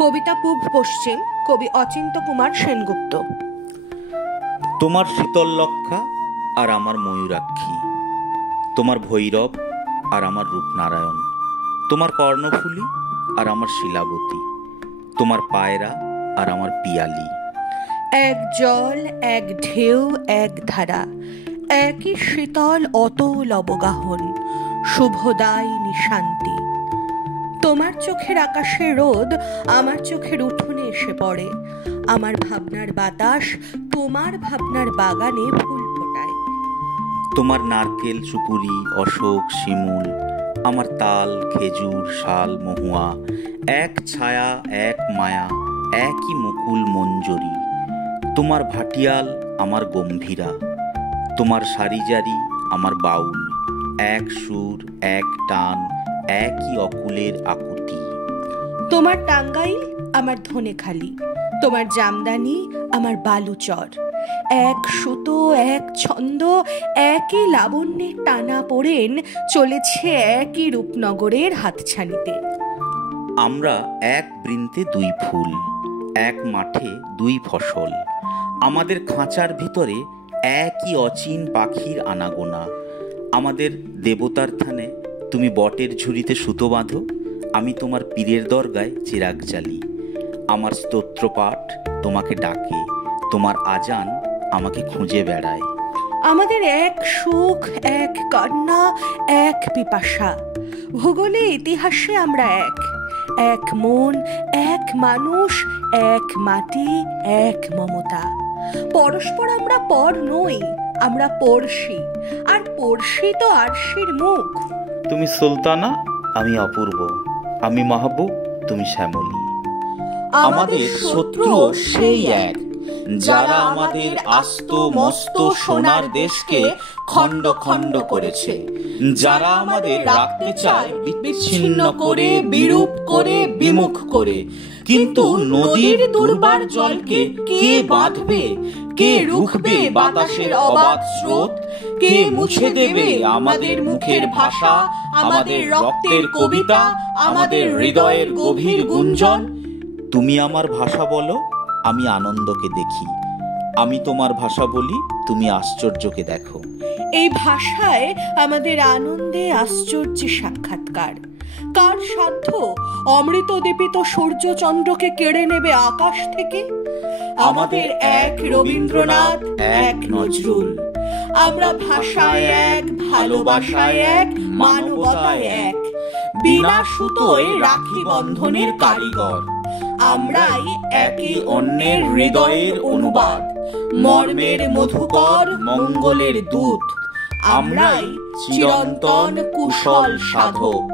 কবিতা পূব পশ্চিম, কবি অচিন্ত কুমার সেনগুপ্ত। তোমার শীতল লক্ষা আর আমার ময়ূরাক্ষী, তোমার ভৈরব আর আমার রূপনারায়ণ, তোমার কর্ণফুলী আর আমার শিলাবতী, তোমার পায়রা আর আমার পিয়ালি। এক জল, এক ঢেউ, এক ধারা, একই শীতল অতল অবগাহন, শুভদায়িনী শান্তি। তোমার চোখের আকাশে রোদ আমার চোখের উঠোনে এসে পড়ে, আমার ভাবনার বাতাস তোমার ভাবনার বাগানে ফুল ফোটায়। তোমার নারকেল, সুপুরি, অশোক, শিমুল, আমার তাল, খেজুর, শাল, মহুয়া, এক ছায়া, এক মায়া, একই মুকুল মঞ্জরি। তোমার ভাটিয়াল আমার গম্ভীরা, তোমার সারিজারি আমার বাউল, এক সুর, এক টান, একই অকুলের আকুতি। তোমার টাঙ্গাইল আমার ধনেখালি, তোমার জামদানি আমার বালুচর, এক সুতো, এক ছন্দ, একই লাবণ্যের টানা পড়েন চলেছে একই রূপনগরের হাতছানিতে। আমরা এক বৃন্তে দুই ফুল, এক মাঠে দুই ফসল, আমাদের খাঁচার ভিতরে একই অচিন পাখির আনাগোনা। আমাদের দেবতার থানে তুমি বটের ঝুড়িতে সুতো বাঁধো, আমি তোমার পীরের দরগায় চিরাগ জ্বালি। আমার স্তোত্রপাঠ তোমাকে ডাকে, তোমার আজান আমাকে খুঁজে বেড়ায়। আমাদের এক সুখ, এক কান্না, এক পিপাসা, ভূগোলে ইতিহাসে আমরা এক, এক মন, এক মানুষ, এক মাটি, এক মমতা। পরস্পর আমরা পর নই, আমরা পড়শি, আর পড়শি তো আরশির মুখ। তুমি সুলতানা, আমি অপূর্ব, আমি মাহবুব, তুমি শ্যামলী। আমাদের শত্রু সেই এক, যারা আমাদের আস্ত মস্ত সোনার দেশকে খণ্ড খণ্ড করেছে, যারা আমাদের রাখতে চায় বিচ্ছিন্ন করে, বিরূপ করে, বিমুখ করে। কিন্তু নদীর দুর্বার জলকে কে বাঁধবে, কে রুখবে বাতাসের অবাধ স্রোত, কে মুছে দেবে আমাদের মুখের ভাষা, আমাদের রক্তের কবিতা, আমাদের হৃদয়ের গভীর গুঞ্জন? তুমি আমার ভাষা বলো, আমি আনন্দকে দেখি, আমি তোমার ভাষা বলি, তুমি আশ্চর্যকে দেখো। এই ভাষায় আমাদের আনন্দে আশ্চর্যে সাক্ষাৎকার। কার সাধ্য অমৃত দীপিত সূর্যচন্দ্রকে কেড়ে নেবে আকাশ থেকে? আমাদের এক রবীন্দ্রনাথ, এক নজরুল। আমরা ভাষায় এক, ভালোবাসায় এক, মানবতায় এক, বিনা সুতোয় রাখি বন্ধনের কারিগর। আমরাই একে অন্যের হৃদয়ের অনুবাদ, মর্মের মধুকর, মঙ্গলের দূত। আমরাই চিরন্তন কুশল সাধক।